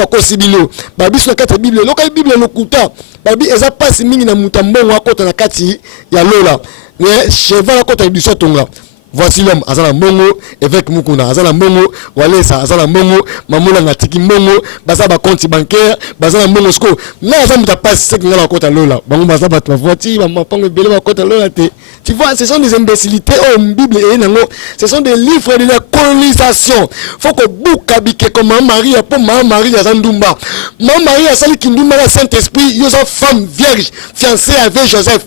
bakosibilo babiso na kati ya Bible loka Bible lokuta babi eza pasi mingi na mutambongo akota na kati ya lola mais cheval akota biso tonga. Voici l'homme azala mbongo évêque mukuna azala mbongo walesa azala mbongo mamula ngatiki mbongo baza ba compte bancaire bazala mbongo sko na azala muta passe c'est ngala kota lola bango baza ba voiture ba mapango belé ba kota lola te. Tu vois, ce sont des imbécilités oh Bible et nango ce sont des livres de la colonisation. Faut que bukabike comme Marie pour Marie azandumba Marie asali kindumba la Saint-Esprit yosa femme vierge fiancée avec Joseph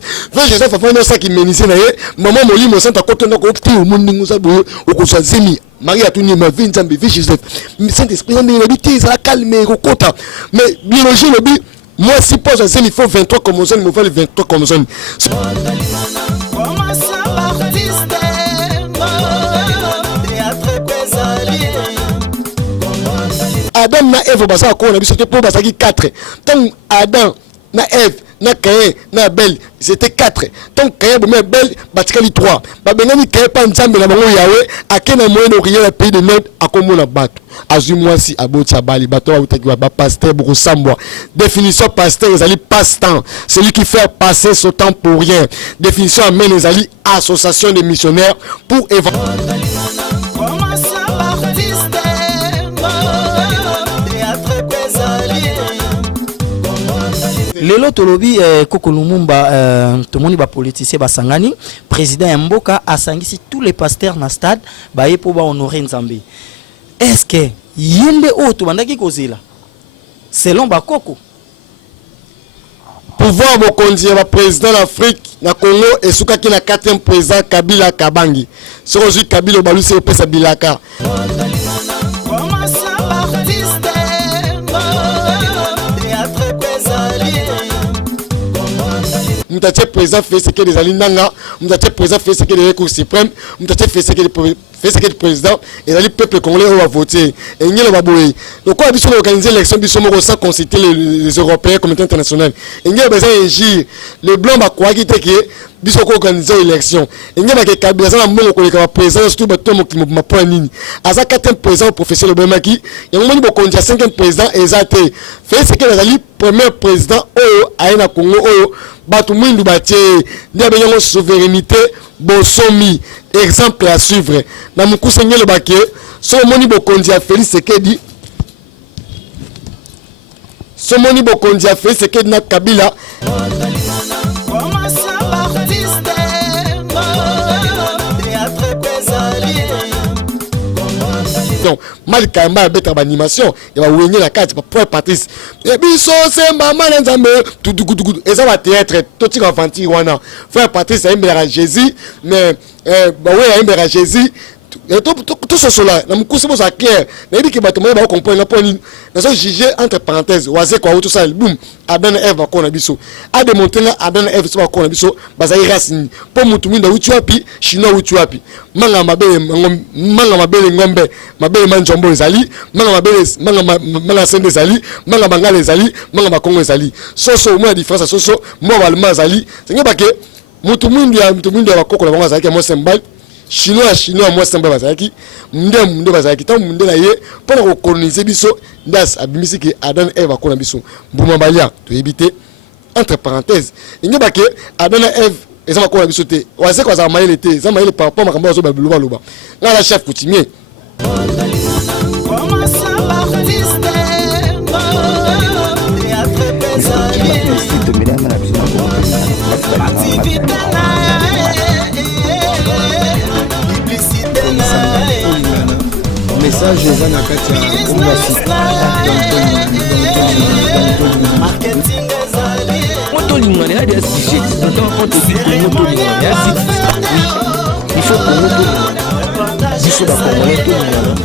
avant ça qui menisait na ye maman molimo saint akota ndako au monde nous a beau au Kosazemi Marie a tourné ma vie nzambe vie Joseph Saint-Esprit on est habité ça calme au kota mais biologie le but moi si pose il faut 23 comme ça il me faut les 23 comme ça Adam na Eve basa ko na biso te po basa ki 4 tant Adam na Eve na Caïn na Abel c'était 4 tant Caïn bon Abel batikali 3 ba bengani Caïn pa nzambe na bango yawe akena moyen orier le pays de Nord akomona bato azui mwasi aboti abali bato ba utaki ba pasteur beaucoup sambwa définition pasteur ezali passe-temps celui qui fait passer son temps pour rien définition amène ezali association de missionnaires pour Lelo tolobi Koko Lumumba tomoni ba politicien basangani président Mboka asangisi tous les pasteurs na stade ba ye po ba honorer Nzambe. Est-ce que yende oto bandaki kozela selon ba Koko pouvoir bokonzi ya président d'Afrique na Congo et soukaki na 4e président Kabila Kabangi sokozi Kabila baluse pesa bilaka Mutache président fait ce que les alindanga, mutache président fait ce que les recours suprêmes, mutache fait ce que le président et le peuple congolais va voter. Et n'y a pas boui. Donc quoi bisous organiser l'élection bisous mo sans consulter les Européens, communauté internationale. Et n'y a besoin d'agir. Le blanc va quoi qui que bisous organiser l'élection. Et n'y a pas que Kabila ça mon ko le président surtout bato mo qui ma point nini. Asa 4e président professeur le Bemaki, et on moni boko ndia 5e président exact. Fait ce que les premier président oyo aina Congo oyo batu mwindu batie ndia benyango souveraineté bosomi exemple à suivre na mukusa ngelo baké so moni bokondi a Félix Sekedi so moni bokondi a Félix Sekedi na Kabila Malika mba beta animation ya ba wenye la carte pour Patrice et biso semba manzambe tudugudugudu et ça va théâtre tout ti aventure wana frère Patrice a imbera Jésus mais ba ouais a imbera Jésus et tout ce cela na mukusi bo ça clair na dit que bato mo ba comprendre na point na so juger entre parenthèses waze kwa tout ça boum Adam et Eve ko na biso a démontrer na Adam et Eve so ko na biso bazai racine pour mutu minda uti wapi chinois uti wapi manga mabele ngombe mabele manjombo ezali manga sende ezali manga bangala ezali manga bakongo ezali soso mo la différence soso mo balma ezali senga bake mutu mindu ya bakoko na bango ezali mo sembal chinois moi semba bazaki munde bazaki tant munde na ye pour ko coloniser biso ndas abimisi ki Adam Eve ko na biso mbuma balia to éviter entre parenthèses inge bake Adam Eve ezama ko na biso te waze ko za mayele te za mayele par rapport makambo zo baluba luba na la chef coutumier message eza na kati ya kongasi moto lingana ya sujet donc on te dit moto lingana ya il faut que moto biso ba congolais to lingana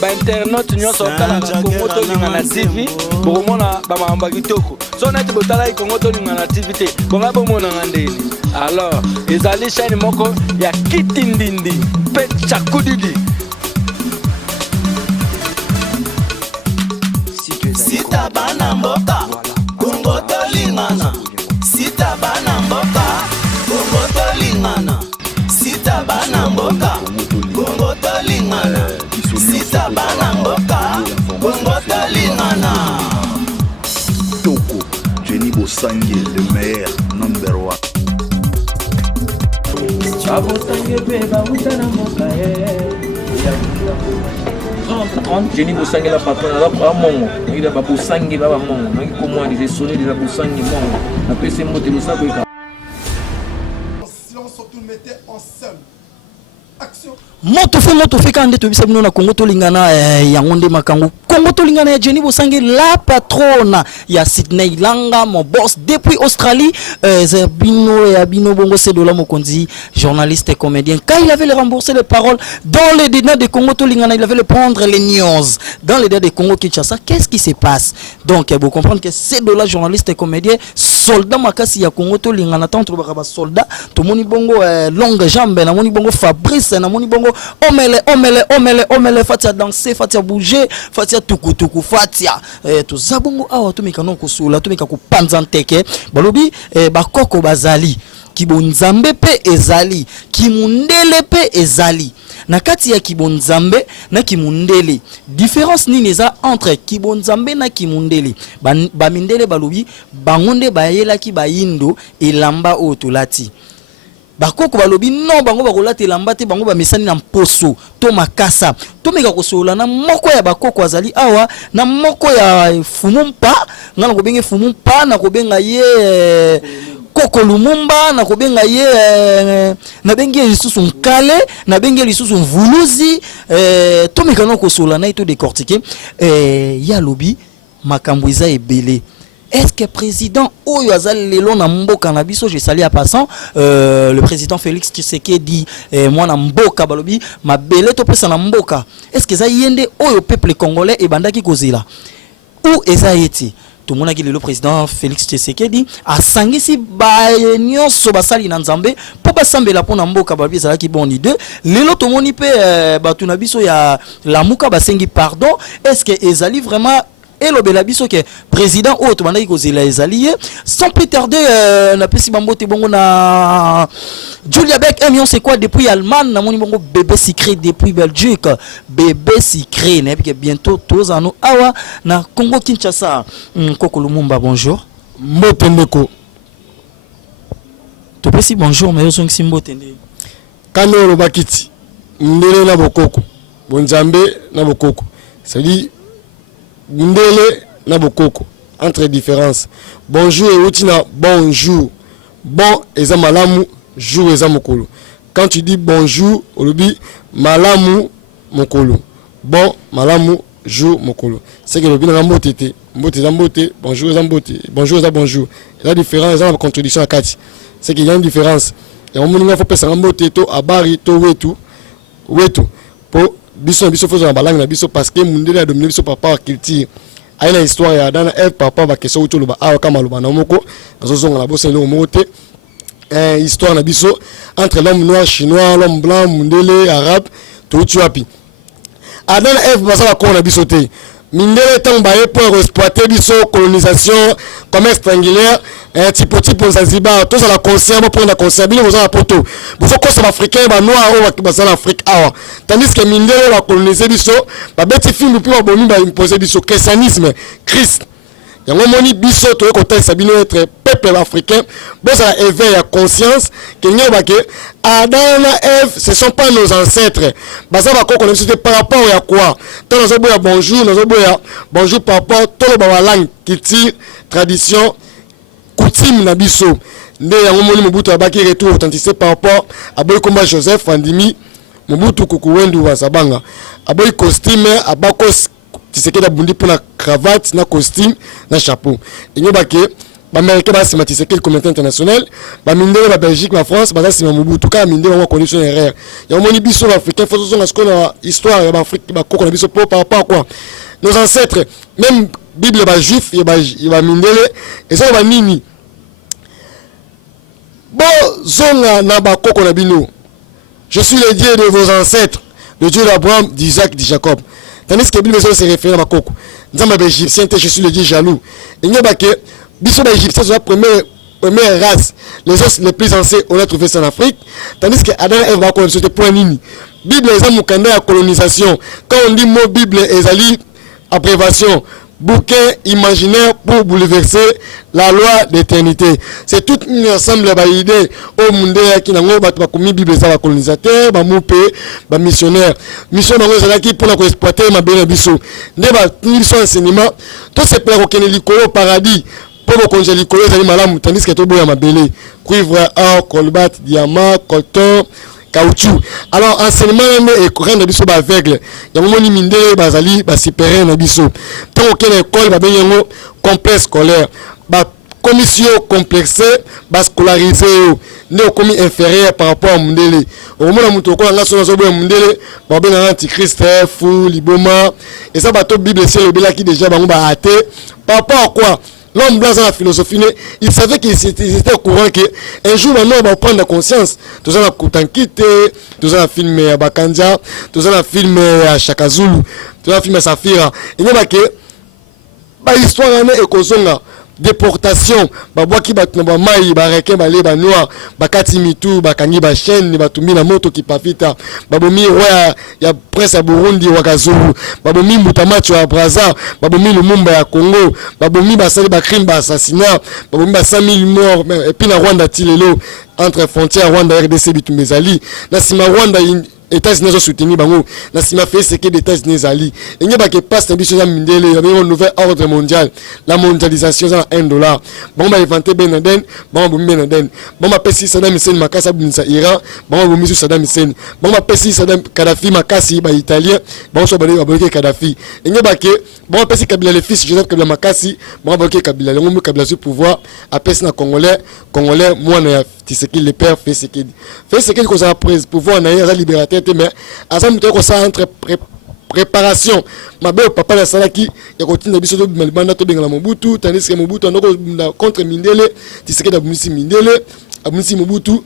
ba internet nyonso tala Congo to lingana TV pour mona ba mamba kitoko so na tibotala Congo to lingana TV te bonga bomona ngandeni alors ezali chaîne moko ya kitindindi pe chakudidi. Sita bana mboka Congo to lingana Sita bana mboka Congo to lingana Sita bana mboka Congo to lingana Sita bana mboka Congo to Sangue, le meilleur, number one. Jenny Bosangi la patronne à Mongo. Il a pas Bosangi va Mongo. Mais comment il sonné de la Bosangi Mongo. La PC monte le sac. Silence, tout le mettait en scène. Action. Moto fait quand on est na Congo tolingana yangonde makangu Congo tolingana ya Jenny Bosangi la patronne ya Sydney Langa mon boss depuis Australie Bino Bongo Sedola Mokonzi journaliste et comédien quand il avait remboursé les paroles dans les dédans de Congo tolingana il avait le prendre les news dans les dédans de Congo Kinshasa qu'est-ce qui se passe donc vous comprendre que Sedola journaliste et comédien soldat makasi ya Congo tolingana tant to ba soldat to moni bongo longue jambe na moni bongo Fabrice na moni bongo omele fatia danser fatia bouger fatia tukutuku fatia to zabongo awa to mekano ko sula to meka ko panzanteke balobi bakoko bazali kibonzambe pe ezali kimundele pe ezali na kati ya kibonzambe na kimundele différence nini eza entre kibonzambe na kimundele ba mindele balobi bangonde bayela ki bayindo elamba otolati bakoko balobi non bango bakolata elamba te bango bamesani na mposo to makasa to meka kosola na moko ya bakoko azali awa na moko ya fumumpa ngana ko benge fumumpa na ko benga ye Koko Lumumba na ko benga ye na bengi lisusu nkale na bengi lisusu mvuluzi to meka no kosola na ito décortiquer ya lobi makambo eza ebele. Est-ce que président Oyo Azal Lelo na mboka na biso je salue à passant le président Félix Tshisekedi moi na mboka balobi ma belle to pesa na mboka est-ce que ça yende Oyo peuple congolais et bandaki kozila ou eza yeti tout le monde a dit le président Félix Tshisekedi a sangisi ba nyonso basali na nzambe po basambela pona mboka balobi ezala ki bon idée lelo to moni pe batu na biso ya lamuka basengi pardon est-ce que ezali vraiment et le belabiso que président autre bandaki kozela ezali sans plus tarder na pesi bambote bongo na Julia Beck emion c'est quoi depuis Allemagne na moni bongo bébé secret depuis Belgique bébé secret na que bientôt tous en awa na Congo Kinshasa Koko Lumumba bonjour mbote ndeko to pesi bonjour mais osong simbote ndé kano bakiti ndele na bokoko bonzambe na bokoko ça dit ndele na bokoko entre différence bonjour et utina bonjour bon eza malamu jour eza mokolo quand tu dis bonjour olobi malamu mokolo bon malamu jour mokolo c'est que le bien na mbote te mbote za mbote bonjour eza mbote bonjour eza bonjour la différence eza na contradiction à kati c'est qu'il y a une différence et on moninga faut pesa mbote to abari to wetu po biso faut na balangue na biso parce que mundele a dominé biso papa culture aina histoire ya dana papa ba keso utolo ba awa kama loba na moko azozonga na bosse no mote histoire na biso entre l'homme noir chinois l'homme blanc mundele arabe to tuapi adana basala ko na biso te mindele tant baye pour exploiter biso colonisation commerce triangulaire tipo Zanzibar tous à la conscience pour prendre la conscience bien aux poto vous faut que ça africain ba noir ou ba en Afrique awa tandis que mindele la coloniser biso ba beti film puis ba boni ba imposer biso christianisme Christ yango moni biso to ko tesa bino être peuple africain bon ça éveille la conscience que nyoba ke Adam et Ève ce sont pas nos ancêtres baza ba ko connaître par rapport à quoi tant nous boya bonjour nous boya bonjour par rapport tout ba langue culture tradition coutume na biso nde yango moni Mobutu abaki retour authenticité par rapport à boy combat Joseph Andimi Mobutu kukuwendu wa Sabanga aboy costume abakos Tshisekedi abundi pour la cravate na costume na chapeau et nyobake ba américain ba sima Tshisekedi communauté internationale ba mindele ba Belgique ba France ba sima Mobutu ka mindele ba condition erreur yango moni biso africain faut zonga skola histoire ya ba Afrique ba koko na biso pour par rapport à quoi nos ancêtres même Bible ba juif ya ba mindele et ça ba nini bon zonga na ba koko na bino je suis le Dieu de vos ancêtres le Dieu d'Abraham d'Isaac de Jacob tandis que Bible se réfère à ba koko nzamba ba égyptien je suis le Dieu jaloux et nyoba ke biso ba égyptien c'est la première race les autres les plus anciens on a trouvé ça en Afrique tandis que Adam et Ève ba ko c'était point nini Bible est un mukanda ya colonisation quand on dit mot Bible ezali abréviation bouquet imaginaire pour bouleverser la loi d'éternité. C'est tout un ensemble d'idées au monde qui n'a pas commis Bible ça va colonisateur, ba moupé, ba missionnaire. Mission bango ça qui pour exploiter ma belle biso. Ne ba ni son enseignement, tout c'est pour qu'on ait paradis. Pour qu'on ait l'école ça malamu tandis que tout boya ma belle. Cuivre, or, colbat, diamant, coton, caoutchouc. Alors enseignement est courant de biso ba aveugle. Ya moni minde bazali ba sipéré na biso. Tant que l'école ba benyango complexe scolaire. Ba commission complexée ba scolarisé né commis inférieur par rapport à mundele. Au moment où on a son zo mundele ba ben antichrist fou liboma et ça ba to bible c'est le bela qui déjà ba ba athée par rapport à quoi. L'homme blanc dans la philosophie, il savait qu'il était au courant qu'un jour, maintenant, on va prendre conscience. Tout ça, on a Koutankite, tout ça, on a filmé à Bakanja, tout ça, on a filmé à Chakazulu, tout ça, on a filmé à Safira. Il n'y a pas que, l'histoire est kozonga. Déportation, babwaki batnaba mai bareke bale ba noir bakati mitu bakangi ba chaîne batumbi na moto kipafita babomi roya ya prince ya Burundi wakazulu babomi mutamacho ya Brazza babomi Lumumba ya Congo babomi basali ba crime ba assassinat babomi ba 5000 morts et puis na Rwanda tilelo entre frontières Rwanda RDC bitumbezali na sima Rwanda États-Unis ont soutenu bango na sima fait ce que les États-Unis ali et n'y a pas que passe biso ya mindele ya un nouvel ordre mondial la mondialisation à $1 bon ba inventé Ben Laden bon Ben Laden bon ba pesi Saddam Hussein makasa bunisa Iran bon ba misu Saddam Hussein bon ba pesi Saddam Kadhafi makasi ba italien bon so ba bloquer Kadhafi et n'y a pas que bon pesi Kabila le fils Joseph Kabila makasi bon bloquer Kabila le ngombe Kabila sur pouvoir a pesi na congolais moi na Tshisekedi le père fait ce qu'il qu'on a pris pouvoir na ya libérateur mais à ça nous ça entre préparation ma belle papa la salaki ya continue biso to banda to bengala Mobutu tandis que Mobutu ndoko contre Mindele Tshisekedi abumisi Mindele abumisi Mobutu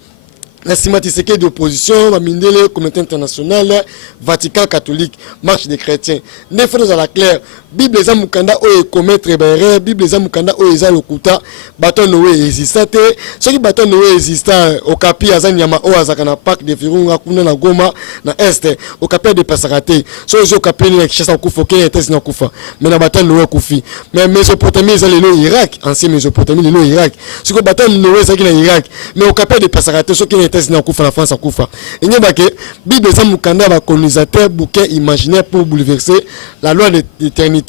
la Tshisekedi d'opposition la Mindele communauté internationale Vatican catholique marche des chrétiens ne faisons à la claire Bible za mukanda o commettre erreur Bible za mukanda o eza lokuta baton noé existate ce qui baton noé exista au capi azani yama o azaka na parc de Virunga kuna na Goma na est au capi de Pasarate so au capi ni chassa kufa ke était na kufa mais na baton noé kufi mais Mésopotamie za lelo Irak ancien Mésopotamie lelo Irak ce que baton noé za ki na Irak mais au capi de Pasarate so ki était na kufa la France kufa et nyeba ke Bible za mukanda ba colonisateur bouquet imaginaire pour bouleverser la loi de l'éternité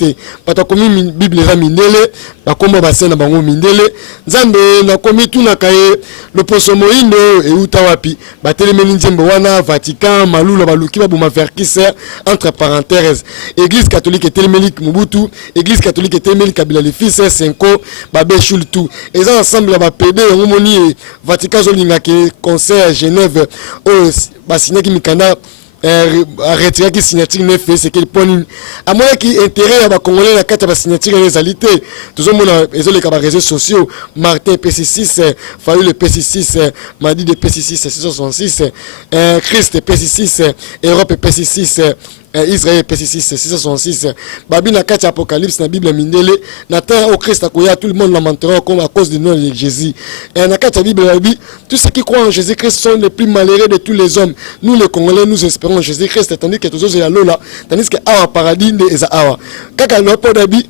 pata komi Bible za mindele bakomba basena bango mindele nzambe na komi tuna kaye le poso moindo e utawapi batelemeni nzembo wana Vatican malula baluki babuma verkise entre parenthèses église catholique et télémélique Mobutu église catholique et télémélique Kabila le fils Senko babe shultu et ça ensemble ba PD ngomoni Vatican zolinga ke concert à Genève au basigné ki mikanda retirer qui signature ne fait c'est qu'il pone à moins qui intérêt à congolais la carte à signature les alités tout le monde les réseaux sociaux Martin PC6 Fallu le PC6 Madi de PC6 666 Christ PC6 Europe PC6 Israël PC6 666 Babi na carte apocalypse na Bible mindele na terre au Christ akoya tout le monde lamentera comme à cause du nom de Jésus et na carte Bible Babi tous ceux qui croient en Jésus-Christ sont les plus malheureux de tous les hommes nous les Congolais nous espérons en Jésus-Christ tandis que tous autres ya lola tandis que awa paradis de eza awa kaka no po dabi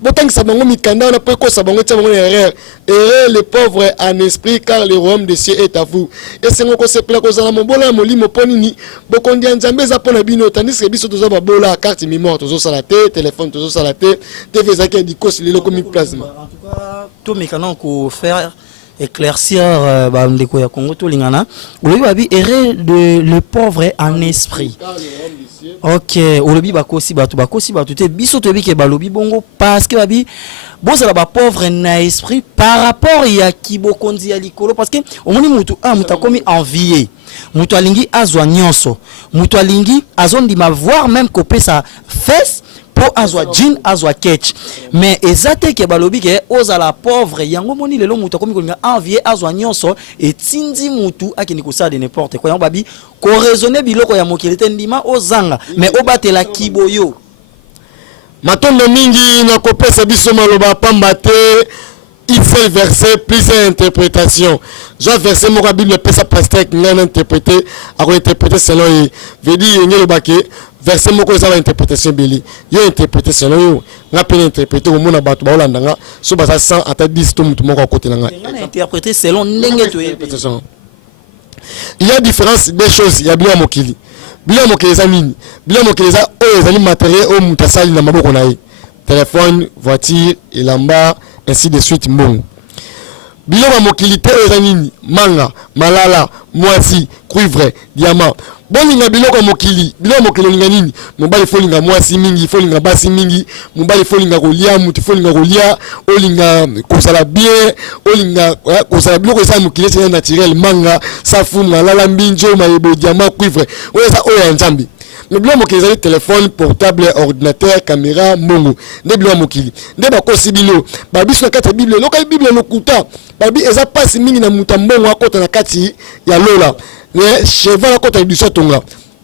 Botang sabango mikanda na peko sabango tsabango erreur les pauvres en esprit car le royaume des cieux est à vous et c'est ngoko se pla ko zala mobola molimo ponini bokondi nzambe za pona bino tandis que biso toza babola carte mémoire tozo sala te téléphone tozo sala te TV zaki dikos lelo komi plasma en tout cas to mekana ko faire éclaircir bandeko ya Congo to lingana olobi babi erreur de le pauvre en esprit. Ok, olobi bakosi batu te biso to bike balobi bongo parce que babi bozala ba pauvre na esprit par rapport ya kibokonzi ya likolo parce que omoni mutu mutakomi envier mutu alingi azwa nyonso mutu alingi azondima voir même couper sa fesse pour azwa jean azwa ketch mais ezate ke balobi ke ozala pauvre yango moni lelo mutu akomi kolinga envier azwa nyonso et tindi mutu akini kosala de n'importe quoi yango babi ko raisonner biloko ya mokilete ndima ozanga mais obatela kiboyo matondo mingi na kopesa biso maloba pamba te il seul verset, plusieurs interprétations. Genre verset, mon Bible, peut sa pasteur qui l'a interprété, a interprété selon lui. Veut dire, il y a le baquet, verset, mon Bible, ça va interprétation, Béli. Il y a interprété selon lui. On a pu interpréter au monde à battre, Baolandanga, sur base 100 à 10, tout le monde à côté. On a interprété selon Nengue. Il y a différence des choses, il y a bien Mokili. Bien Mokili, ça mini. Bien Mokili, ça, les matériels, au Moutasali, na Mabo Konaï. Téléphone, voiture, ilamba, ainsi de suite, bon. Biloma mokilité ezanini manga malala mwasi cuivre diamant bolinga biloko mokili biloko mokili linga nini mobali folinga mwasi mingi folinga basi mingi mobali folinga kolia mutu folinga kolia olinga kosala bien olinga kosala biloko esa mokili c'est naturel manga safu malala mbinjo mayebo diamant cuivre oza oya nzambi. Mais bien mokili ezali téléphone portable ordinateur caméra mongo nde biloko mokili nde bakosi bino babiso na kati ya bible loka bible lokuta babi eza pasi mingi na muta mbongo akota na kati ya lola ne cheval akota biso tonga.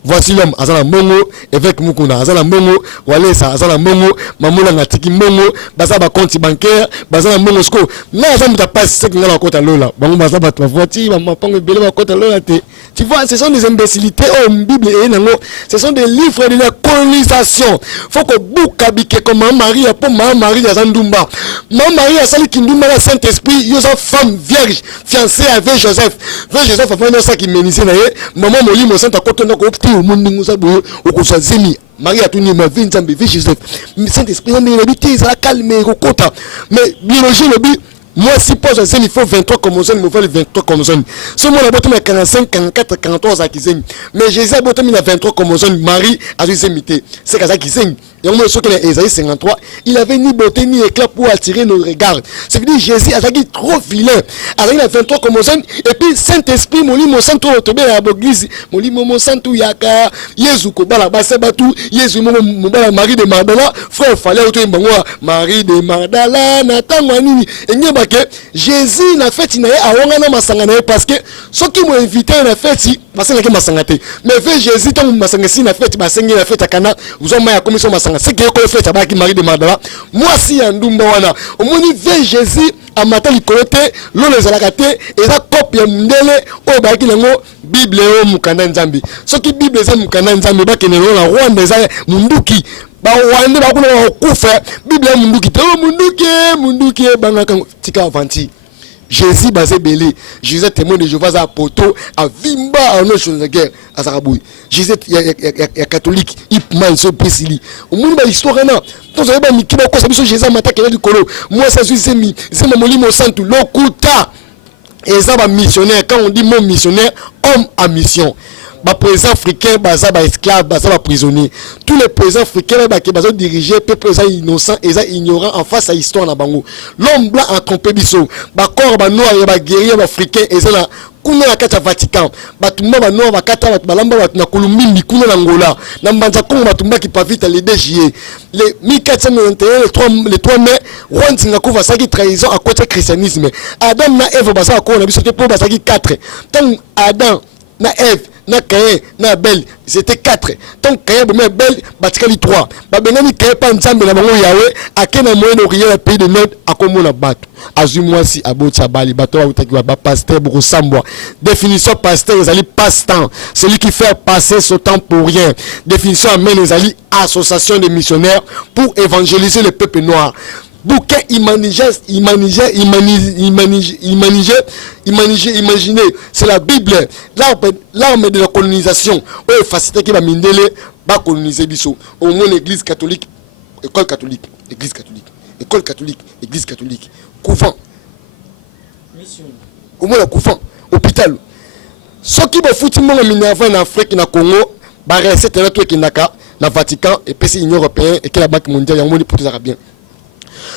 Voici l'homme azala mbongo évêque mukuna azala mbongo walesa azala mbongo mamula ngatiki mbongo baza ba compte bancaire bazala mbongo sko na aza muta pasi c'est ngala akota lola bango baza ba voiture ba mapango bele ba akota lola te. Tu vois, ce sont des imbécilités. Oh, Bible et Nango, ce sont des livres de la colonisation. Faut que Boukabike comme Marie pour Marie à Zandumba. Marie a sali Kindumba la Saint-Esprit, yosa femme vierge, fiancée avec Joseph. Avec Joseph a fait ça qui ménisait naé. Maman Moli mo Saint Akoto na ko opti au monde ngusa boyo okosa zemi. Marie a tenu ma vie nzambe avec Joseph. Saint-Esprit on est habité ça calme kokota. Mais biologie le bi moi, si pose un il faut 23 chromosomes, il faut 23 chromosomes. Ce moment, il a 45, 44, 43 à Kizeng. Mais Jésus a 23 chromosomes, Marie a dû s'imiter. C'est comme ça Kizeng. Et au moins, ce qu'il a Ésaïe 53, il avait ni beauté ni éclat pour attirer nos regards. C'est dire Jésus a dit trop vilain. Alors, il a 23 chromosomes. Et puis, Saint-Esprit, mon lit, mon sang, tout le monde à l'église. Mon lit, mon sang, tout yaka. Jésus, Kobala, Basabatou. Jésus, mon bala, Marie de Magdala. Frère, fallait auto Marie de Magdala, Nathan, Manini. Et Jésus n'a fait une aongana masangana parce que ceux qui m'ont invité à la fête parce que masangate mais fait Jésus tant masangasi na fête basengi na fête akana vous ont ma commission masanga c'est que ko fête abaki Marie de Magdala moi si andumba wana omoni ve Jésus a matin côté lo les alakate et ça copie ndele o baki nango Bible o mukanda nzambi ceux qui Bible za mukanda nzambi ba kenelo na Rwanda za munduki ba wande ba kuna kufa Bible munduki to munduki bangaka tika avanti Jésus basé belé Jésus témoin de Jéhovah à poto à vimba en autre chose de guerre à Sarabouy Jésus ya catholique ipman so prisili au monde ba histoire na donc ça ba mikiba ko sabiso Jésus mata kele du kolo moi ça suis semi c'est mon molimo santu lokuta et ça va missionnaire quand on dit mon missionnaire homme à mission. Ba président africain baza ba esclave baza ba prisonnier tous les présidents africains ba qui baza diriger peuple za innocent et za ignorant en face à histoire na bango l'homme blanc a trompé biso ba corps ba noir ba guerrier ba africain et ça na kuna na kata Vatican batumba ba noir ba kata ba balamba ba na Colombie kuna na Angola na mbanza Congo batumba qui pas vite les DJE les 1491 les 3 mai Rwanda kuva saki trahison à côté christianisme Adam na Eve baza ko na biso te po basaki 4 tant Adam na Eve na Caïn na Abel c'était 4 tant Caïn mais Abel batikali 3 ba benani Caïn pa nzambe na bango Yahweh akena moyen orient le pays de Nord akomona bato azumwasi abotsa bali bato ba utaki ba pasteur boko sambwa définition pasteur ezali passe-temps celui qui fait passer son temps pour rien définition amène ezali association de missionnaires pour évangéliser le peuple noir bouquin imaginez, c'est la Bible, l'arme de la colonisation. Oh, facilité qui va mindele, va coloniser biso. Au moins l'église catholique, école catholique, église catholique, école catholique, église catholique, couvent. Au moins le couvent, hôpital. Ce qui va foutre mon minerva en Afrique, en Congo, va rester là tout qui n'a qu'à, na Vatican et puis c'est l'Union européenne et que la Banque mondiale, il y a un monde pour les Arabiens.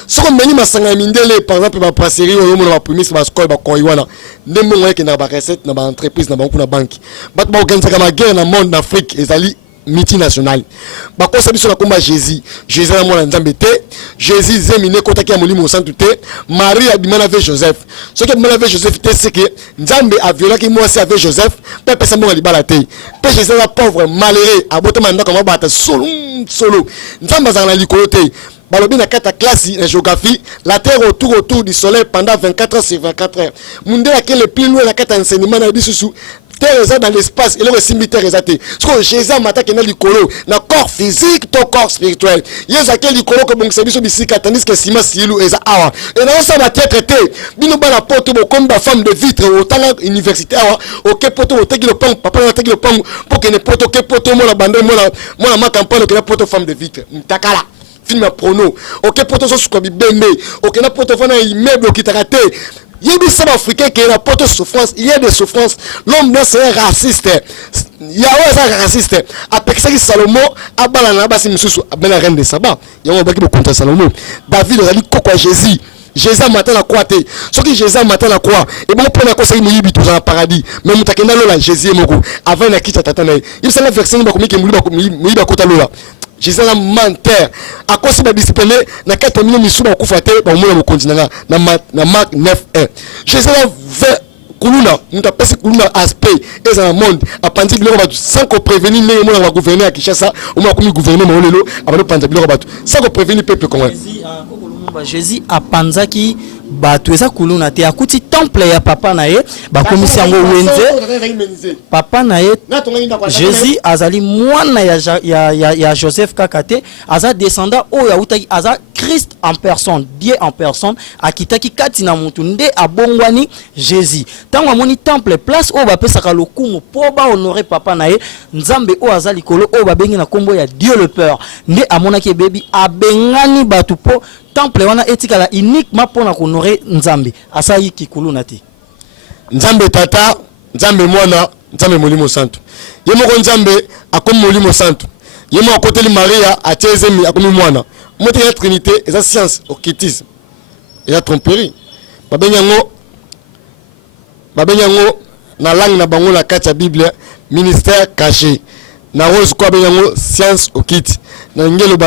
Ce qu'on mène masanga mindele par exemple ba brasserie au monde ba premier ba score ba koiwana ndembo ngeke na ba recette na ba entreprise na ba kuna banki bat ba organiser ka guerre na monde d'Afrique ezali multinational ba ko sabiso na komba Jésus na mwana nzambe te Jésus zemine kota ki molimo santu te Marie abimana avec Joseph ce que abimana avec Joseph te c'est que nzambe a violé ki moi c'est avec Joseph pe pesa mo libala te pe Jésus la pauvre malheureux abotama ndako mabata solo nzambe za na likolo te balobi na kata classe la géographie, la terre autour du soleil pendant 24 heures sur 24 heures. Mundela qui est le plus loin la kata enseignement na bisusu. Terre est dans l'espace et le simbi terre est. Ce que Jésus mata qui est dans le colo, na corps physique, ton corps spirituel. Yeza qui est le colo que bon service bisika tandis que sima silu eza awa. Et dans ça va traité. Bino ba la porte comme ba femme de vitre au talent universitaire. OK poto au teki le pont, papa na teki le pont pour que ne poto OK poto mo la bande mo la ma campagne que la poto femme de vitre. Mtakala. Film à prono. OK poto so ko bibembe. OK na poto fana immeuble qui taraté. Il y a des Sud africains qui ont la porte de souffrance. Il y a des souffrances. L'homme blanc c'est raciste. Il y a un raciste. Après ça, Salomon a balayé la Moussou à la reine de Saba. Il y a un bac de contre Salomon. David a dit quoi Jésus. Jésus a matin la croix. Ce qui Jésus a matin la croix. Et bon pour la conseil nous y dans le paradis. Mais nous t'as là Jésus est mort. Avant la quitte à tatana. Il s'est la version de qui mouille ba kota lola. Jésus a menteur. À cause de discipliné, na 4 millions de sous ba kufate ba mo na continent na Marc 9:1. Jésus a fait kuluna, nous t'a passé kuluna aspect et dans le monde a pandi bilo ba sans qu'on prévenir les mo na gouverner à Kinshasa, au moins comme gouverner mo lelo, avant de pandi bilo ba sans qu'on prévenir peuple comment. Jésus a panzaki bato eza kuluna te akuti temple ya papa na ye bakomisi yango wenze papa na ye Jésus azali mwana ya Joseph Kakate aza descendant oyo autaki aza Christ en personne, Dieu en personne akitaki kati na mutu nde abongwani Jésus tango amoni temple place oyo bapesaka lokumu po ba honorer papa na ye nzambe oyo aza likolo oyo babengi na kombo ya Dieu le Père nde amonaki bebi abengani bato po temple wana etikala uniquement pour na honorer nzambe asayi kikuluna te nzambe tata nzambe mwana nzambe molimo santo ye moko nzambe akomi molimo santo ye moko akoteli Maria atiezemi akomi mwana mote ya trinité eza science occultisme eza tromperie babenyango na langue na bango na kati ya Bible ministère caché na rose kwa benyango science occulte na ngelo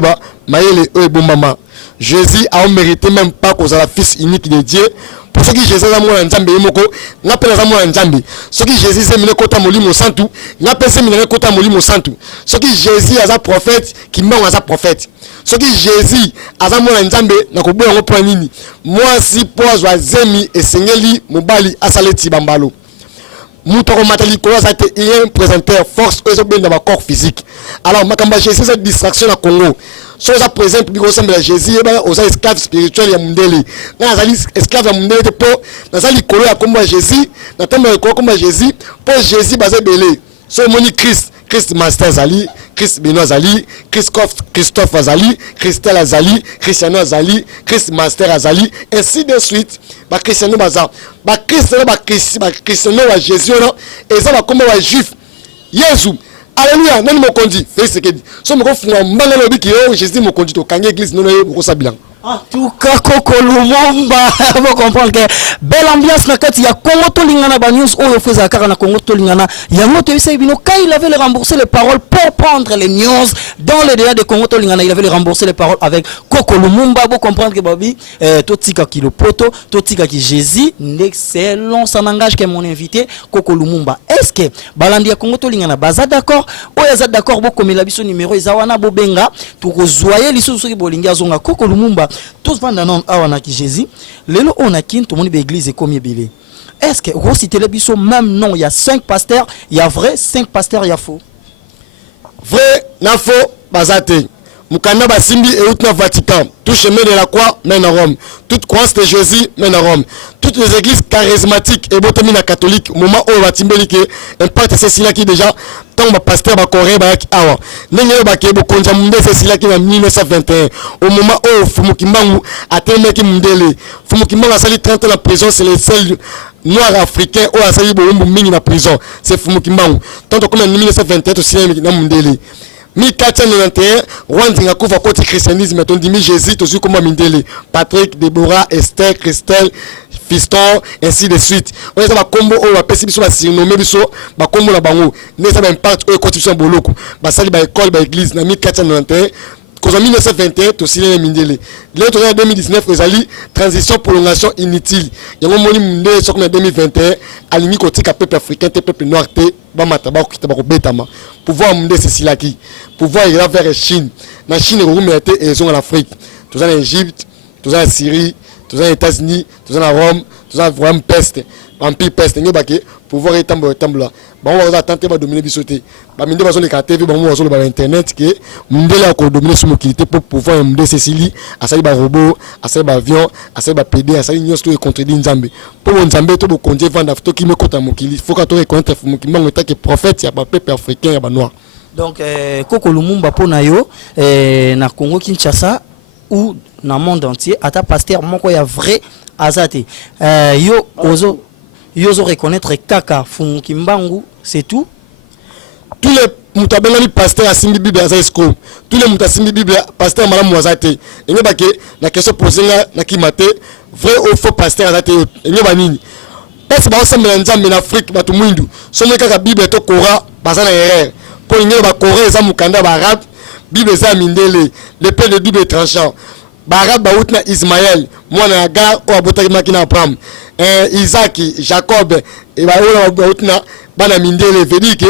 ba mayele oyo bombama. Jésus a mérité même pas qu'on soit la fils unique de Dieu. Pour ceux qui Jésus a mon nzambe yemoko, n'appelle ça mon nzambe. Ceux qui Jésus s'est miné kota molimo santu, n'appelle ça miné kota molimo santu. Ceux qui Jésus a sa prophète, qui ment à sa prophète. Ceux qui Jésus a sa mon nzambe, n'a ko boyo point nini. Moi si poa zwa zemi et sengeli mobali asaleti bambalo. Moutoro matali kola ça été un présentateur force aux bien dans ma corps physique. Alors makamba Jésus cette distraction à Congo. So ça présente public au sein de Jésus et ben aux esclaves spirituels ya mundele. Na zali esclaves ya mundele po na zali kolo ya komba Jésus, na temba ya komba Jésus, po Jésus basé belé. So moni Christ Master Zali, Christ Benoît Zali, Christophe Azali, Christelle Azali, Cristiano Azali, Christ Master Azali, ainsi de suite. Ba Cristiano Baza, ba Cristiano wa Jésus non, et ça va comme wa juif. Jésus. Alléluia, nani mo kondi, fais ce que dit. So mo ko fuma mbanga lobi ki yo Jésus mo kondi to kanye église non yo ko sabilan. En tout cas, Coco Lumumba, vous comprenez que belle ambiance na kati ya Congo Tolingana ba news oyo faisait car na Congo Tolingana. Ya moto Bino quand il avait remboursé les paroles pour prendre les news dans le délai de Congo Tolingana, il avait remboursé les paroles avec Coco Lumumba. Vous comprenez que babi totika ki le poto, totika ki Jésus, excellent ça n'engage que mon invité Coco Lumumba. Est-ce que balandi ya Congo Tolingana baza d'accord? Oya za d'accord bo comme la biso numéro ezawana bobenga to kozoyer lisusu ki bolingi azonga Coco Lumumba. Tous vendent awana ki Jésus. Lelo on a kin tout monde l'église comme belé. Est-ce que vous citez le biso même non, il y a 5 pasteurs, il y a vrai 5 pasteurs, il y a faux. Vrai na faux bazate. Mukanda basimbi et out na Vatican. Tout chemin de la croix mène à Rome. Toute croyance de Jésus mène à Rome. Toutes les églises charismatiques et botomina catholique au moment où batimbeli que impact c'est cela qui déjà tant ba pasteur ba coré ba ki awa. Nengelo ba ke bo konja munde c'est cela qui en 1921 au moment où Fumukimbangu a tellement ki mundele. Fumukimbangu a sali 30 ans en prison, c'est les seuls noirs africains où a sali bo mingi na prison. C'est Fumukimbangu. Tant comme en 1921 to sila na mundele. 1491 Rwanda kufa côté christianisme ton dimi Jésus to comme mindele Patrick, Déborah, Esther, Christelle, Fiston ainsi de suite. On est ba combo o ba pesi biso ba surnommé biso ba combo na bango. Ne ça ba impact o constitution boloko. Ba sali ba école ba église na 1491 en 1921 to signé Mindele. L'autre en 2019 ezali transition prolongation inutile. Yango moni Mindele sur en 2021 alingi kotika peuple africain te peuple noir te ba mataba ko kitaba ko betama. Pouvoir Mindele c'est silaki. Pouvoir il va vers Chine. Na Chine ko mérité et sont en Afrique. Tous en Égypte, tous en Syrie, tous en États-Unis, tous en Rome, tous en vraiment peste. Empire peste nyo baki pouvoir étambla ba on va tenter ba dominer bisoté ba minde ba zo le TV ba on ba internet que Mindele ko dominer sur mobilité pour pouvoir Mindele Cécilie asali ba robot asali ba avion asali ba PD asali nyos to contredire Nzambe pour Nzambe to bo konje vanda to ki me kota mokili faut ka to reconnaître mokili mango ta que prophète ya ba peuple africain ya ba noir. Donc Koko Lumumba pona yo na Congo Kinshasa ou na monde entier ata pasteur moko ya vrai azate yo ozo Yozo reconnaître Kaka Fumukimbangu, c'est tout. Tous les moutabengani pasteurs à Simbi Bible Azaïsko, tous les moutassimbi Bible pasteurs Madame Moazate, et nous baké la question posée là, na kimate, vrai ou faux pasteur Azate, et nous banini. Parce que bah on s'en mélange en Afrique, bah tout le monde, son Kaka Bible to Kora, basana erreur. Pour nous bah Kora et Zamukanda Barab, Bible Zamindele, les pères de Bible tranchant. Barab Baoutna Ismaël, moi na gars ou abota makina Abraham. Isaac, Jacob, et Baoutna, Bana Mindele, veut dire que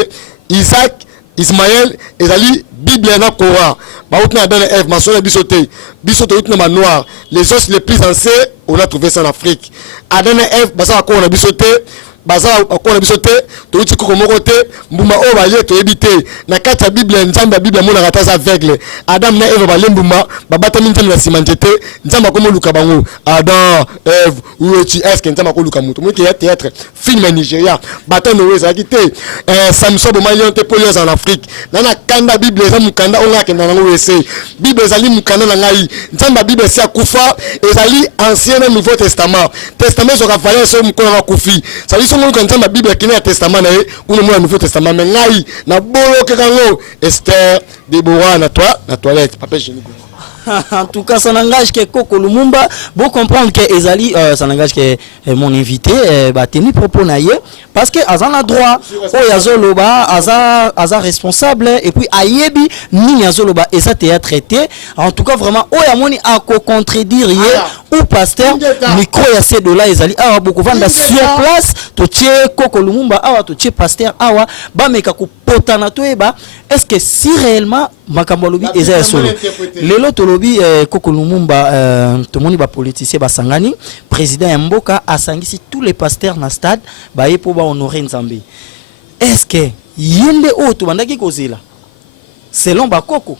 Isaac, Ismaël, et Ali, Bible na Korah. Baoutna dans Ève, ma soeur bisoté, bisoté outna noir. Les os les plus anciens, on a trouvé ça en Afrique. Adana Ève, basa ko na bisoté. Baza ko na bisoté to uti ko mokote mbuma o ba ye to ebité na kata Bible Nzamba Bible mona kata za aveugle Adam na Eve ba lembuma babata minta na simanjete Nzamba ko moluka bango Adam Eve uti est-ce Nzamba ko luka muto mo ki théâtre film Nigeria bata no weza kité Samson bo malion te polios en Afrique na kanda Bible za mukanda onga ke na ngo wese Bible zali mukanda na ngai Nzamba Bible si akufa ezali ancien et nouveau testament so ka valeur so mukona na kufi ça quand la Bible qui est testament ou le nouveau testament mais ngai na bolo ke kango Esther Déborah na toi na toilette papa génique. En tout cas, ça n'engage que Koko Lumumba. Vous comprendre que Ezali, ça n'engage que mon invité, tenu propos naïe, parce que Azan a droit, Yazoloba, Aza responsable, et puis Ayebi, ni Yazoloba, et ça t'a traité. En tout cas, vraiment, Oyamoni a contredire ou pasteur, micro ya ces dollars Ezali, awa beaucoup vendre sur place, to tche Koko Lumumba, awa to tche pasteur, awa, ba mekaku potana to eba, est-ce que si réellement, Makambolobi, Ezali solo, lelo tolobi Koko Lumumba tomoni ba politicien ba sangani président Mboka a sangisi tous les pasteurs na stade ba yepo ba honorer Nzambe. Est-ce que yende o to bandaki kozela selon ba Koko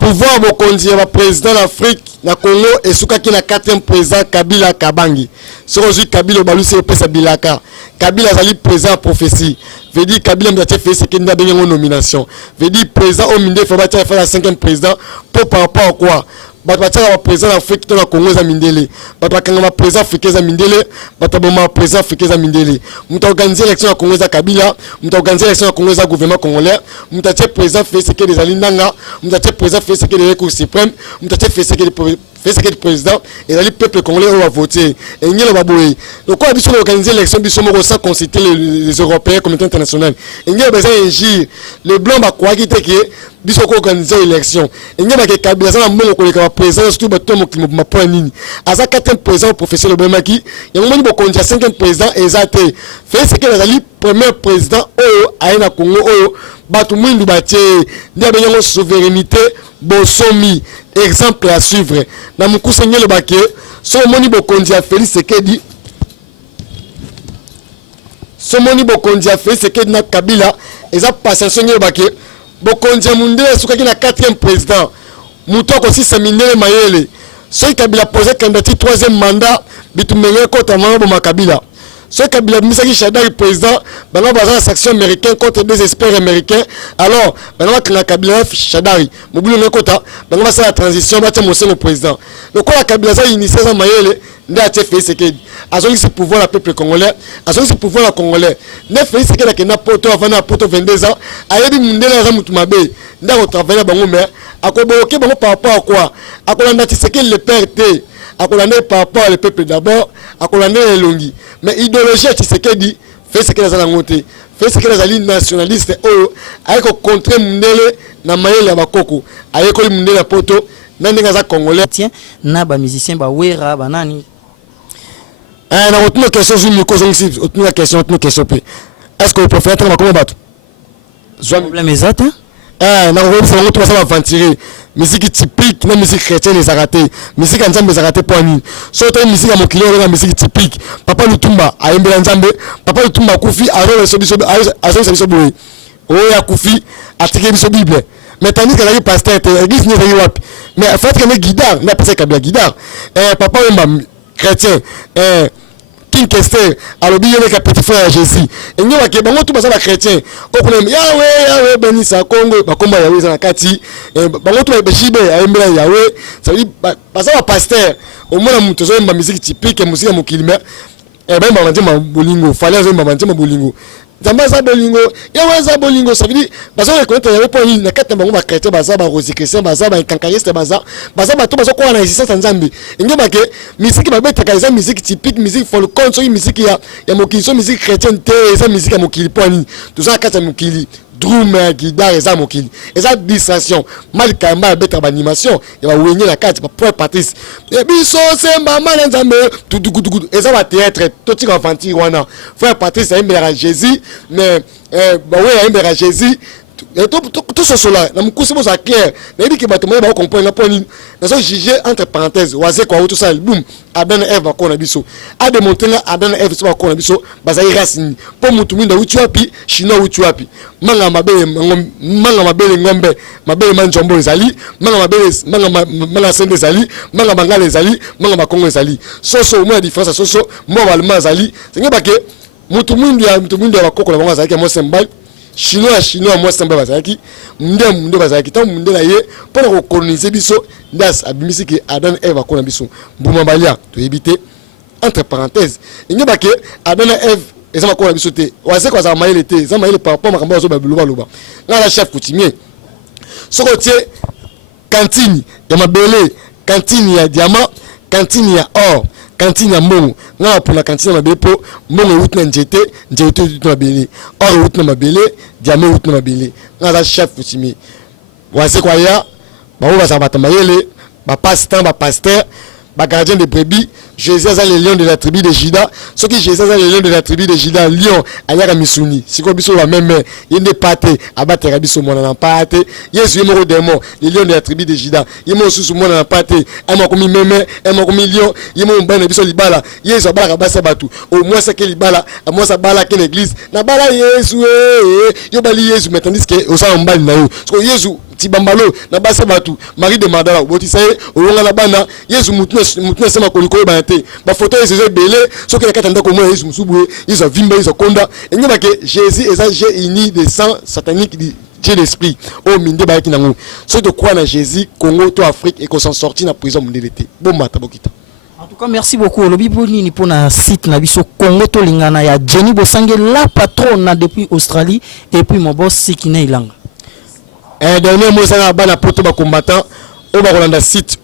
pouvoir bokonzi ya président d'Afrique na Congo et soukaki na 4e président Kabila Kabangi sorozi Kabila balusi pesa bilaka Kabila zali président prophétie veut dire Kabila m'a fait ce qu'il n'a pas une nomination veut dire président au Mindele faut faire la 5e président pour par rapport à quoi batwa président d'Afrique dans la Congo za Mindele batwa kanga président africain za Mindele batwa président africain za Mindele muta organiser élection à Congo za Kabila muta organiser élection à Congo za gouvernement congolais muta président fait ce que les alindanga muta président fait ce que les cours suprême muta fait ce que le président et le peuple congolais va voter et n'y a pas boy donc quoi biso organiser l'élection biso mo sans consulter les européens communauté internationale et n'y a besoin d'agir le blanc ba quoi qui que biso ko organiser l'élection et n'y a pas que Kabila ça mo ko le président surtout ba to mo ki mo point nini aza 4e président professeur le Bemaki et mo ni bo konja 5e président exact fait ce que les premier président aina Congo batu mwindu batie ndia benyango souveraineté bosomi exemple à suivre na mukusenye le baké so moni bokonzi a Félix Sekedi so moni bokonzi a Félix Sekedi na Kabila eza passé sonye le baké bokonzi Mundele sukaki na 4e président mutoko si Mindele Mayele so Kabila posé candidature 3e mandat bitumenge kota mabo makabila ce Kabila Misaki Chadari président, maintenant basé section américaine contre des experts américains. Alors, maintenant que Kabila Chadari, mobile le quota, maintenant c'est la transition, bah tiens le président. Le quoi la Kabila ça initié ça maïele, n'a pas fait ce qu'il. Azongi c'est pouvoir la peuple congolais, azongi c'est pouvoir la congolais. N'a fait ce qu'il a que n'a poto avant n'a poto 22 ans. Ayebi mundela za mutumabe, n'a pas travaillé bango mais, à quoi bloquer bango par rapport à quoi? À quoi n'a tissé qu'il le perte. À Kolane par rapport au peuple d'abord, à Kolane et Longi. Mais idéologie, tu sais qu'elle dit, fait ce qu'elle a monté, fait ce qu'elle a dit nationaliste, avec au contraire, Mundele, na mayele ya bakoko ayekoli mundele ya poto na ndenge za congolais tiens na ba musicien ba wera ba nani na otuna question sur micro zongi otuna question pe est-ce que vous préférez entendre comment battre problème exact na ko ça on va aventurer musique typique na musique chrétienne les raté musique nzambe les raté pour ni so ta musique ya mokili na musique typique papa Lutumba ayembela nzambe papa Lutumba kufi aro so biso boye oya kufi atike biso bible mais tandis que la pasteur église ni wapi mais en fait que les guitare na pesa kabila guitare papa wemba chrétien King Kester alobi yele ka petit frère Jésus enyo ba ke bango tout basa ba chrétien okuna Yahweh benisa Congo bakomba Yahweh za kati bango tout ba jibe ayembela Yahweh ça veut dire basa ba pasteur au moins muto zo mba musique typique musique ya mokilima ba mba manjema bolingo fallait zo mba manjema bolingo Zamba bolingo Yahweh za bolingo ça veut dire basa reconnaître Yahweh pour ni na kati bango ba chrétien basa ba rose chrétien basa ba kankariste basa ba to basa ko na existence nzambe enyo ba ke musique ba betaka eza musique typique musique folklore so musique ya mokili so musique chrétienne te eza musique ya mokili pour ni tout ça kati ya mokili drum guitare eza mokili eza distraction mal kamba beta ba animation ya ba wenye na kati ba pro patrice biso semba mana nzambe tudukudukudu eza ba théâtre to tika fanti wana frère patrice ayembela Jésus mais ba we ayembela Jésus tout ce cela na mukusi boza clair na yiki bato mo ba comprendre pour ni na so juger entre parenthèses waze kwa tout ça boom Adam et Eve ko na biso a démontrer na Adam et Eve so ko na biso bazai racine po mutu minda uti wapi shino uti wapi manga mabele ngombe mabele manjombo ezali manga sende ezali manga mangala ezali manga makongo ezali soso mo différence soso mo balma ezali senga bake mutu mindu ya bakoko na bango ezali mo sembal chinois moi semble bazaki munde bazaki tant munde na ye pour coloniser biso ndas abimisi ke Adam Eve akona biso mbuma balia to éviter entre parenthèses inyo bake Adam Eve eza makona biso te waze kwa za mayele te za mayele par rapport makambo zo baluba loba ngala chef coutumier soko tie cantine ya mabele cantine ya diamant cantine ya or cantine ya mbongo nga pour la cantine ya mabepo mbongo route na njete route na bele or route na mabele diamant route na mabele nga za chef coutumier wase kwa ya ba oba sa batama yele ba pasteur ba gardien de brebis Jésus a le lion de la tribu de Juda ce qui Jésus a le lion de la tribu de Juda lion ayaka misuni siko biso ba même yende pate abatera biso mona na pate Yesu yemo démon le lion de la tribu de Juda yemo susu mona na pate ema komi meme ema komi lion yemo mbana biso libala Yesu abala basa batu au moins ça que libala à moins ça bala que l'église na bala Yesu yo bali Yesu mais tandis que au sa mbali na yo parce que Yesu tibambalo na basa batu Marie de Magdala botisaye olonga na bana Yesu mutuna sema koliko ba te ba photo Yesu belé so que katanda ko moi Yesu musubu Yesu vimba Yesu konda enye ba ke Jésus est Jésus uni de sang satanique Dieu l'esprit au minde ba kinango so de quoi na Jésus Congo to Afrique et qu'on s'en sorti na prison mondelete bomba tabokita. En tout cas, merci beaucoup. Lobi Boni pour na site na biso Congo to lingana ya Jenny Bosange la patronne depuis Australie et puis mon boss Sikine Ilanga. Dernier mot ça ba na poto ba combattant o ba kolanda site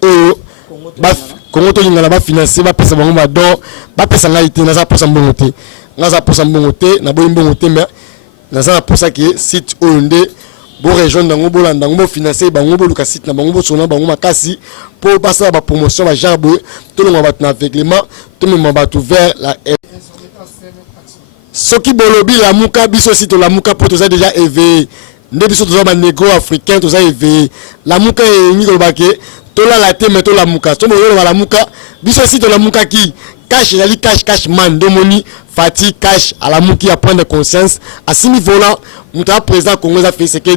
ba Congo to lingana ba financer ba pesa bango ba don ba pesa ngai te na za posa mbongo te na za posa mbongo te na boyi mbongo te mais na za posa ki site onde bo région dango bolanda ngo financer bango boluka site na bango bosona bango makasi pour passer ba promotion ba jarbo to longa ba na aveuglement to me ba tout vers la soki bolobi la muka biso site la muka pour ça déjà éveillé nde biso to ba négro africain to ça éveillé la muka e ni kolobake tola la te meto la muka to mo la muka biso site la muka ki cash la cash man domoni fati cash à la muki à prendre conscience à ce niveau là muta président congolais a fait ce que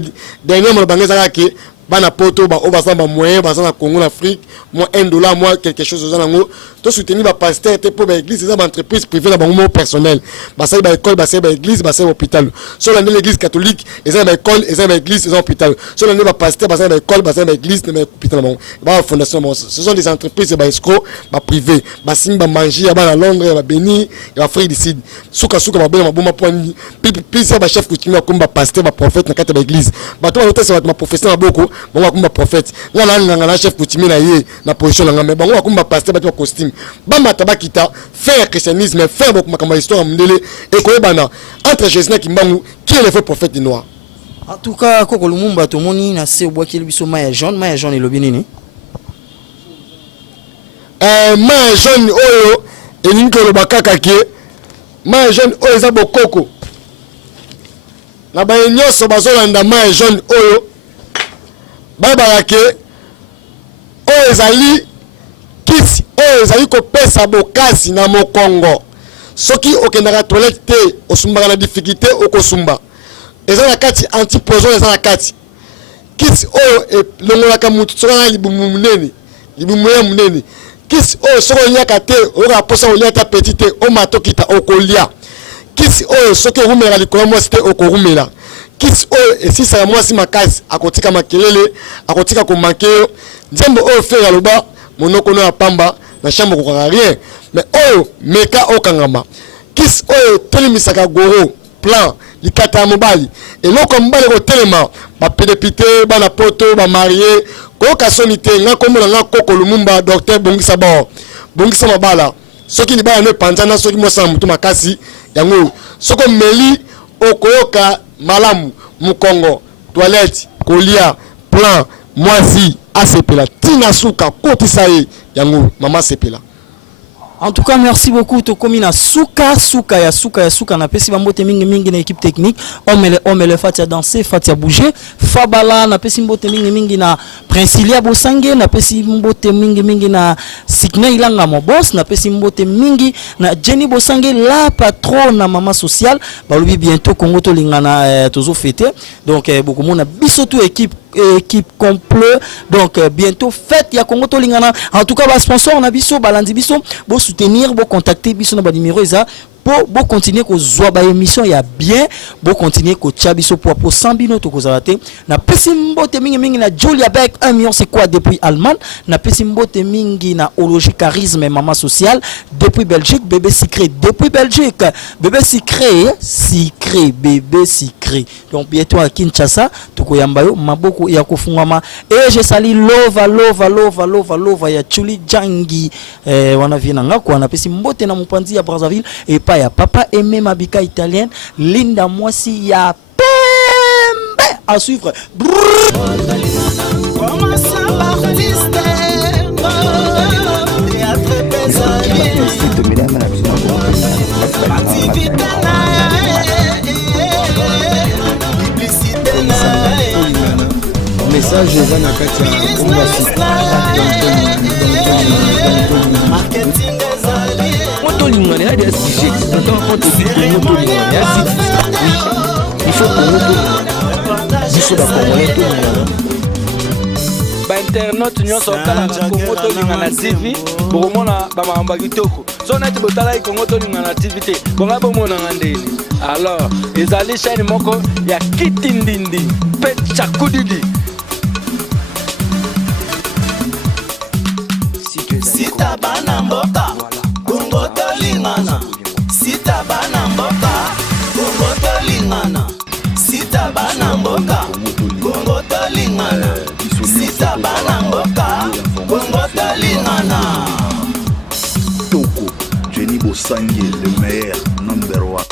dernièrement bangeza ke bana poto ba obasa ba moyen ba na Congo l'Afrique moi $1 moi quelque chose aux anango to soutenir ba pasteur te pour ba église ça ba entreprise privée na ba mo personnel ba ça ba école ba ça ba église ba ça hôpital sur l'église catholique et ça ba école et ça ba église et ça hôpital sur l'année ba pasteur ba ça ba école ba ça ba église na hôpital ba fondation ce sont des entreprises ba escroc ba privé ba simba manger ba na Londres ba Béni ba Afrique du Sud suka ba bela maboma point puis ça ba chef coutumier comme ba pasteur ba prophète na kata ba église ba to ba ça ba professeur beaucoup bango akumba prophète ngala chef coutumier na ye na position nga mais bango akumba pasteur ba costume ba mataba kita faire christianisme faire beaucoup makamba histoire mundele et koyebana entre Jésus na Kimbangu qui est le vrai prophète noir En tout cas, Koko Lumumba, tout le monde a se boit qu'il biso maille jaune et le binini. Maille jaune oyo et ninko le bakaka kie maille jaune oyo za bokoko. Na ba nyoso bazolanda maille jaune oyo baba ke oyo ezali kisi oyo ezali kopesa bokasi na mokongo. Soki okendaka toilette te osumbaka na difficulté okosumba. Eza na kati antipoison eza na kati. Kisi oyo longolaka mutu soka na libumu munene. Libumu ya munene. Kisi oyo soko nyaka te oka posa olia ta petite o matokita okolia. Kisi oyo soki rumela likolo mwasi te okorumela. Kisi oyo esisa ya mwasi makasi akotika makelele akotika komankeyo. Nzembo oyo fera loba monoko no ya pamba na chambre kokaka rien. Mais oyo meka okangama. Kisi oyo tolimisaka goro plan likata ya mobali eloko mobali kotelema bapedepite bana poto bamarie koyoka soni te nga komona nga Koko Lumumba docteur bongisa mabala soki libala no epanzana soki mosala mutu makasi yango soko meli okoyoka malamu mukongo toilette kolia plan mwasi asepela tina suka kotisa ye yango mama sepela. En tout cas, merci beaucoup. Tokomina Souka na pesi bambote mingi na équipe technique. Omele Fatia danser, Fatia bouger. Fabala na pesi mbote mingi na Princilia Bosange, na pesi mbote mingi na Sikna Ilanga mo boss, na pesi mbote mingi na Jenny Bosange la patronne na maman sociale. Balobi bientôt Congo to lingana tozo fêter. Donc beaucoup monde biso tout équipe complet. Donc bientôt fête ya Congo to lingana. En tout cas, ba sponsor na biso balandi biso bo soutenir, bo contacter biso na ba numéro eza pour continuer ko zoa ba émission ya bien, bo continuer ko tia biso pour 100 bino to ko zalate na pesi mbote mingi na Julia Beck 1 million c'est quoi depuis Allemagne, na pesi mbote mingi na Ologie Charisme maman sociale depuis Belgique, bébé secret depuis Belgique, bébé secret bébé secret. Donc bientôt à Kinshasa to ko yambayo maboko ya kofungama et je salue lova ya Chuli Jangi wana vina ngako na pesi mbote na mupanzi ya Brazzaville et pas ya papa aimé Mabika italienne Linda Mwasi ya pembe à suivre. Message eza na kati ya Kongwasi moto lingana ya sujet donc on te dit moto lingana ya il faut que moto biso ba congolais to lingana ba internaute nyonso kala Congo to lingana TV bomona ba mamba kitoko so na tibotala Congo to lingana TV te bonga bomona ngandeni alors ezali chaîne moko ya kitindindi pe chakudidi. Sita bana mboka Congo to lingana. Sita bana mboka Congo to lingana. Sita bana mboka Congo to lingana. Sita bana mboka Congo to lingana. Toko, Jenny Bosange, le meilleur, number 1.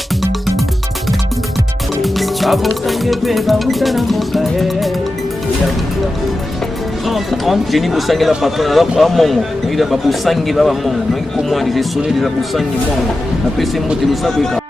Jenny Bosange la patronne la mongo il a Bosange ba mongo ngi ko moi des sonner de la Bosange mongo na pese moto lo sa ko